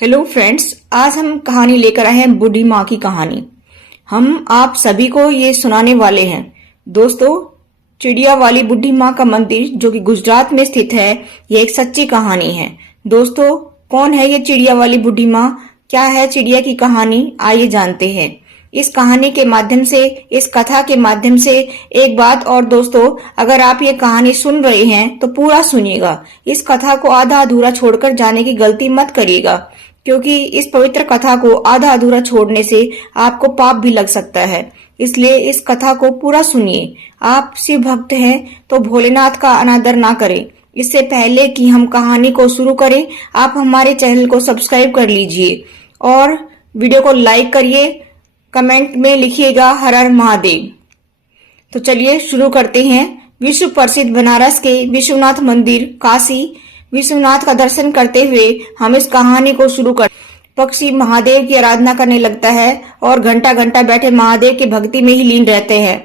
Hello friends, आज हम कहानी लेकर आए हैं बूढ़ी माँ की कहानी। हम आप सभी को ये सुनाने वाले हैं। दोस्तों, चिड़िया वाली बूढ़ी माँ का मंदिर जो कि गुजरात में स्थित है, ये एक सच्ची कहानी है। दोस्तों, कौन है ये चिड़िया वाली बूढ़ी माँ? क्या है चिड़िया की कहानी? आइए जानते हैं। इस कहानी के माध्यम से, इस कथा के माध्यम से एक बात और दोस्तों, अगर आप ये कहानी सुन रहे हैं तो पूरा सुनिएगा। इस कथा को आधा अधूरा छोड़कर जाने की गलती मत करिएगा, क्योंकि इस पवित्र कथा को आधा अधूरा छोड़ने से आपको पाप भी लग सकता है। इसलिए इस कथा को पूरा सुनिए। आप शिव भक्त हैं तो भोलेनाथ का अनादर ना करें। इससे पहले कि हम कहानी को शुरू करें, आप हमारे चैनल को सब्सक्राइब कर लीजिए और वीडियो को लाइक करिए। कमेंट में लिखिएगा हर हर महादेव। तो चलिए शुरू करते हैं। विश्व प्रसिद्ध बनारस के विश्वनाथ मंदिर काशी विश्वनाथ का दर्शन करते हुए हम इस कहानी को शुरू कर। पक्षी महादेव की आराधना करने लगता है और घंटा घंटा बैठे महादेव की भक्ति में ही लीन रहते हैं।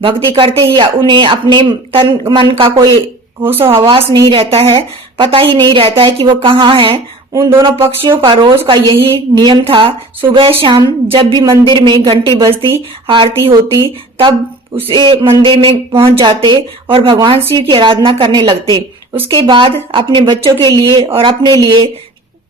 भक्ति करते ही उन्हें अपने तन मन का कोई होशो हवास नहीं रहता है, पता ही नहीं रहता है कि वो कहाँ है। उन दोनों पक्षियों का रोज का यही नियम था। सुबह शाम जब भी मंदिर में घंटी बजती, आरती होती, तब उसे मंदिर में पहुंच जाते और भगवान शिव की आराधना करने लगते। उसके बाद अपने बच्चों के लिए और अपने लिए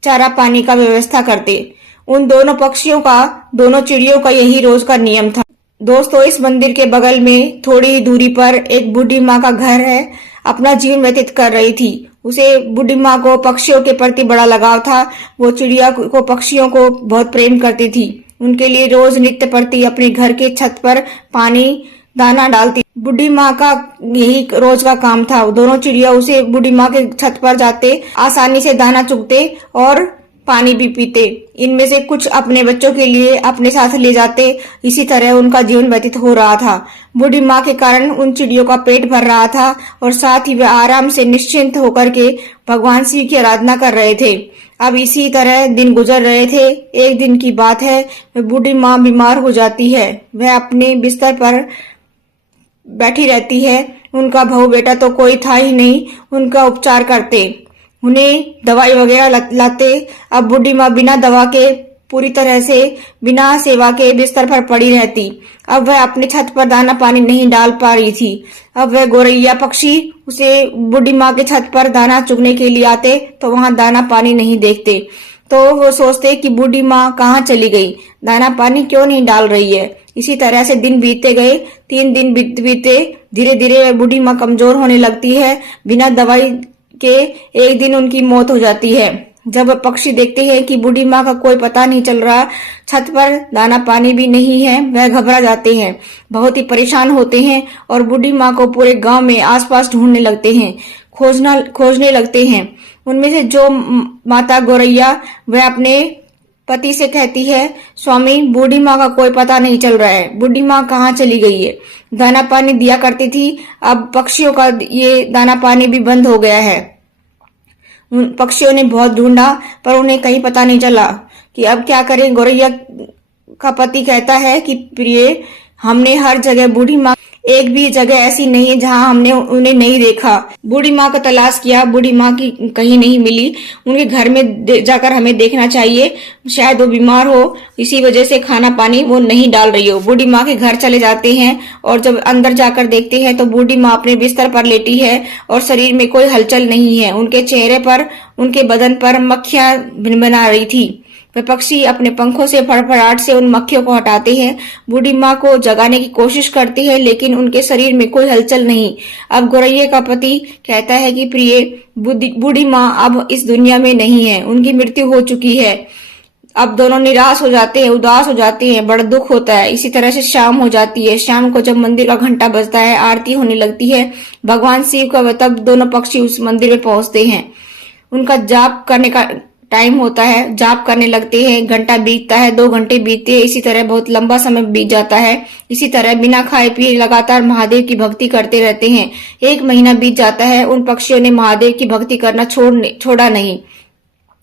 चारा पानी का व्यवस्था करते। उन दोनों पक्षियों का, दोनों चिड़ियों का यही रोज का नियम था। दोस्तों, इस मंदिर के बगल में थोड़ी ही दूरी पर एक बूढ़ी माँ का घर है। अपना जीवन व्यतीत कर रही थी। उसे, बूढ़ी माँ को पक्षियों के प्रति बड़ा लगाव था। वो चिड़िया को, पक्षियों को बहुत प्रेम करती थी। उनके लिए रोज नित्य प्रति अपने घर के छत पर पानी दाना डालती। बूढ़ी माँ का यही रोज का काम था। दोनों चिड़िया उसे बूढ़ी माँ के छत पर जाते, आसानी से दाना चुगते और पानी भी पीते। इनमें से कुछ अपने बच्चों के लिए अपने साथ ले जाते। इसी तरह उनका जीवन व्यतीत हो रहा था। बूढ़ी माँ के कारण उन चिड़ियों का पेट भर रहा था और साथ ही वे आराम से निश्चिंत होकर के भगवान शिव की आराधना कर रहे थे। अब इसी तरह दिन गुजर रहे थे। एक दिन की बात है, बूढ़ी माँ बीमार हो जाती है। वह अपने बिस्तर पर बैठी रहती है। उनका बहू बेटा तो कोई था ही नहीं उनका उपचार करते, उन्हें दवाई वगैरह लाते। अब बूढ़ी माँ बिना दवा के, पूरी तरह से बिना सेवा के बिस्तर पर पड़ी रहती। अब वह अपने छत पर दाना पानी नहीं डाल पा रही थी। अब वह गौरैया पक्षी उसे बूढ़ी माँ के छत पर दाना चुगने के लिए आते तो वहां दाना पानी नहीं देखते। तो वो सोचते कि बूढ़ी माँ कहाँ चली गई, दाना पानी क्यों नहीं डाल रही है। इसी तरह से दिन बीतते गए। 3 दिन बीते। धीरे धीरे बूढ़ी माँ कमजोर होने लगती है। बिना दवाई के एक दिन उनकी मौत हो जाती है। जब पक्षी देखते हैं कि बूढ़ी माँ का कोई पता नहीं चल रहा, छत पर दाना पानी भी नहीं है, वह घबरा जाते हैं, बहुत ही परेशान होते हैं और बूढ़ी माँ को पूरे गांव में आसपास ढूंढने लगते हैं, खोजने लगते हैं। उनमें से जो माता गौरैया, वह अपने पति से कहती है, स्वामी, बूढ़ी माँ का कोई पता नहीं चल रहा है, बूढ़ी माँ कहाँ चली गई है। दाना पानी दिया करती थी, अब पक्षियों का ये दाना पानी भी बंद हो गया है। उन पक्षियों ने बहुत ढूंढा पर उन्हें कहीं पता नहीं चला कि अब क्या करें। गौरैया का पति कहता है कि प्रिय, हमने हर जगह बूढ़ी माँ, एक भी जगह ऐसी नहीं है जहां हमने उन्हें नहीं देखा। बूढ़ी माँ का तलाश किया, बूढ़ी माँ की कहीं नहीं मिली। उनके घर में जाकर हमें देखना चाहिए, शायद वो बीमार हो, इसी वजह से खाना पानी वो नहीं डाल रही हो। बूढ़ी माँ के घर चले जाते हैं और जब अंदर जाकर देखते हैं तो बूढ़ी माँ अपने बिस्तर पर लेटी है और शरीर में कोई हलचल नहीं है। उनके चेहरे पर, उनके बदन पर मक्खियां भिनभिना रही थी। वे पक्षी अपने पंखों से फड़फड़ाहट से उन मक्खियों को हटाते हैं। बूढ़ी माँ को जगाने की कोशिश करते हैं, लेकिन उनके शरीर में कोई हलचल नहीं। अब गौरैया का पति कहता है कि प्रिय, बूढ़ी माँ अब इस दुनिया में नहीं है, उनकी मृत्यु हो चुकी है। अब दोनों निराश हो जाते हैं, उदास हो जाते हैं, बड़ा दुख होता है। इसी तरह से शाम हो जाती है। शाम को जब मंदिर का घंटा बजता है, आरती होने लगती है भगवान शिव का, तब दोनों पक्षी उस मंदिर में पहुंचते हैं। उनका जाप करने का टाइम होता है, जाप करने लगते हैं। घंटा बीतता है, 2 घंटे बीतते हैं। इसी तरह बहुत लंबा समय बीत जाता है। इसी तरह बिना खाए पिए लगातार महादेव की भक्ति करते रहते हैं। 1 महीना बीत जाता है। उन पक्षियों ने महादेव की भक्ति करना छोड़ा नहीं।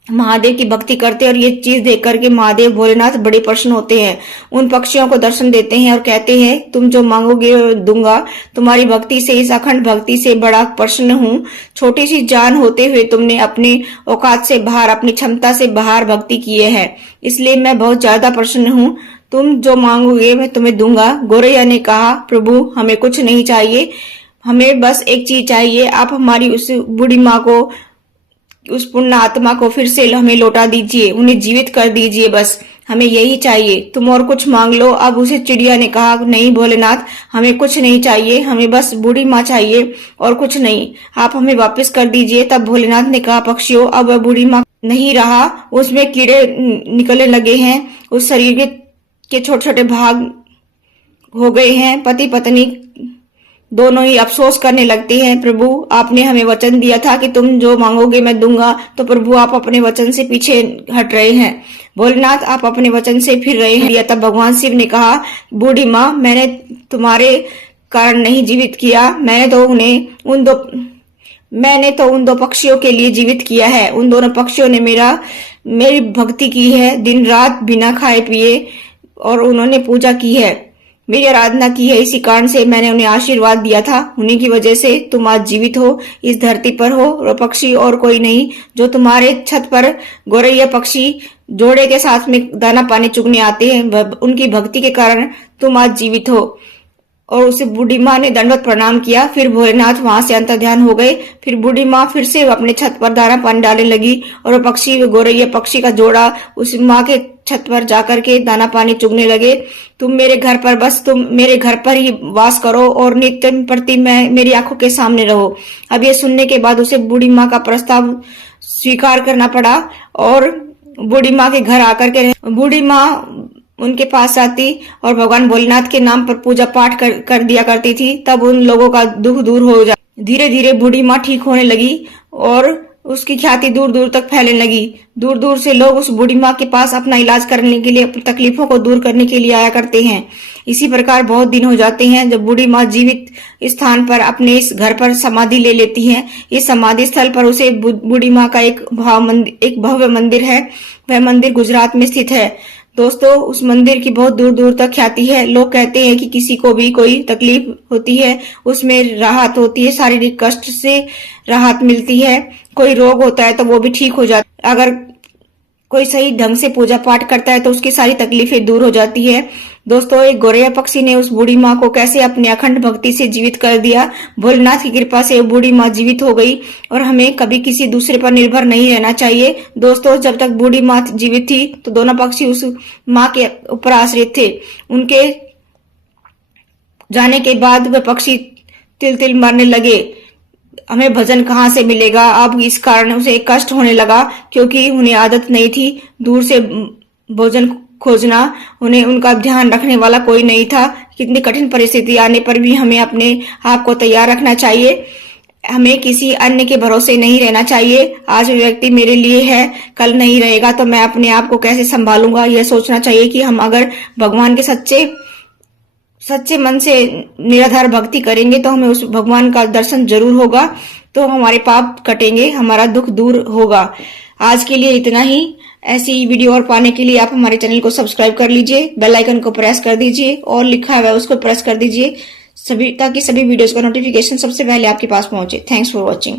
महादेव की भक्ति करते हैं और ये चीज देख करके महादेव भोलेनाथ बड़े प्रसन्न होते हैं। उन पक्षियों को दर्शन देते हैं और कहते हैं तुम जो मांगोगे दूंगा। तुम्हारी भक्ति से, इस अखंड भक्ति से बड़ा प्रसन्न हूँ। छोटी सी जान होते हुए तुमने अपने औकात से बाहर, अपनी क्षमता से बाहर भक्ति किए है, इसलिए मैं बहुत ज्यादा प्रसन्न हूँ। तुम जो मांगोगे मैं तुम्हें दूंगा। गौरैया ने कहा, प्रभु हमें कुछ नहीं चाहिए, हमें बस एक चीज चाहिए, आप हमारी उस बूढ़ी माँ को, उस पुण्य आत्मा को फिर से हमें लौटा दीजिए, उन्हें जीवित कर दीजिए, बस हमें यही चाहिए, तुम और कुछ मांग लो। अब उसे चिड़िया ने कहा, नहीं भोलेनाथ, हमें कुछ नहीं चाहिए, हमें बस बूढ़ी माँ चाहिए और कुछ नहीं, आप हमें वापस कर दीजिए। तब भोलेनाथ ने कहा, पक्षियों अब वह बूढ़ी माँ नहीं रहा, उसमें कीड़े निकलने लगे हैं, उस शरीर के छोटे छोटे भाग हो गए हैं। पति पत्नी दोनों ही अफसोस करने लगते हैं। प्रभु आपने हमें वचन दिया था कि तुम जो मांगोगे मैं दूंगा, तो प्रभु आप अपने वचन से पीछे हट रहे हैं। भोलेनाथ आप अपने वचन से फिर रहे हैं। तब भगवान शिव ने कहा, बूढ़ी माँ मैंने तुम्हारे कारण नहीं जीवित किया, मैंने तो उन दो पक्षियों के लिए जीवित किया है। उन दोनों पक्षियों ने मेरी भक्ति की है, दिन रात बिना खाए पिए, और उन्होंने पूजा की है, मेरी आराधना की है, इसी कारण से मैंने उन्हें आशीर्वाद दिया था। उन्हीं की वजह से तुम आज जीवित हो, इस धरती पर हो, और पक्षी और कोई नहीं। जो तुम्हारे छत पर गौरैया पक्षी जोड़े के साथ में दाना पानी चुगने आते हैं, उनकी भक्ति के कारण तुम आज जीवित हो। और उसे बूढ़ी माँ ने दंडवत प्रणाम किया। फिर भोलेनाथ वहां से अंतर्ध्यान हो गए। फिर बूढ़ी माँ फिर से अपने छत पर दाना पानी डालने लगी, और वो पक्षी, गौरैया पक्षी का जोड़ा उस माँ के छत पर जाकर के दाना पानी चुगने लगे। तुम मेरे घर पर ही वास करो और नित्य प्रति मेरी आंखों के सामने रहो। अब ये सुनने के बाद उसे बूढ़ी माँ का प्रस्ताव स्वीकार करना पड़ा, और बूढ़ी माँ के घर आकर के बूढ़ी माँ उनके पास आती और भगवान भोलेनाथ के नाम पर पूजा पाठ कर दिया करती थी। तब उन लोगों का दुख दूर हो जा। धीरे धीरे बूढ़ी माँ ठीक होने लगी और उसकी ख्याति दूर दूर तक फैलने लगी। दूर दूर से लोग उस बूढ़ी माँ के पास अपना इलाज करने के लिए, अपनी तकलीफों को दूर करने के लिए आया करते हैं। इसी प्रकार बहुत दिन हो जाते हैं जब बूढ़ी माँ जीवित स्थान पर अपने इस घर पर समाधि ले लेती है। इस समाधि स्थल पर उसे बूढ़ी माँ का एक भव्य मंदिर है। वह मंदिर गुजरात में स्थित है। दोस्तों, उस मंदिर की बहुत दूर दूर तक ख्याति है। लोग कहते हैं कि किसी को भी कोई तकलीफ होती है उसमें राहत होती है, शारीरिक कष्ट से राहत मिलती है, कोई रोग होता है तो वो भी ठीक हो जाता है। अगर कोई सही ढंग से पूजा पाठ करता है तो उसकी सारी तकलीफें दूर हो जाती है। दोस्तों, एक गौरैया पक्षी ने उस बूढ़ी माँ को कैसे अपनी अखंड भक्ति से जीवित कर दिया। भोलेनाथ की कृपा से वो बूढ़ी माँ जीवित हो गई, और हमें कभी किसी दूसरे पर निर्भर नहीं रहना चाहिए। दोस्तों, जब तक बूढ़ी माँ जीवित थी तो दोनों पक्षी उस माँ के ऊपर आश्रित थे। उनके जाने के बाद वह पक्षी तिल तिल मरने लगे। हमें भजन कहाँ से मिलेगा। अब इस कारण उसे कष्ट होने लगा, क्योंकि उन्हें आदत नहीं थी दूर से भोजन खोजना, उन्हें उनका ध्यान रखने वाला कोई नहीं था। कितनी कठिन परिस्थिति आने पर भी हमें अपने आप को तैयार रखना चाहिए। हमें किसी अन्य के भरोसे नहीं रहना चाहिए। आज व्यक्ति मेरे लिए है, कल नहीं रहेगा, तो मैं अपने आप को कैसे संभालूंगा, यह सोचना चाहिए कि हम अगर भगवान के सच्चे मन से निराधार भक्ति करेंगे तो हमें उस भगवान का दर्शन जरूर होगा, तो हमारे पाप कटेंगे, हमारा दुख दूर होगा। आज के लिए इतना ही। ऐसी वीडियो और पाने के लिए आप हमारे चैनल को सब्सक्राइब कर लीजिए, बेल आइकन को प्रेस कर दीजिए, और लिखा है उसको प्रेस कर दीजिए ताकि सभी वीडियोस का नोटिफिकेशन सबसे पहले आपके पास पहुंचे। Thanks for watching.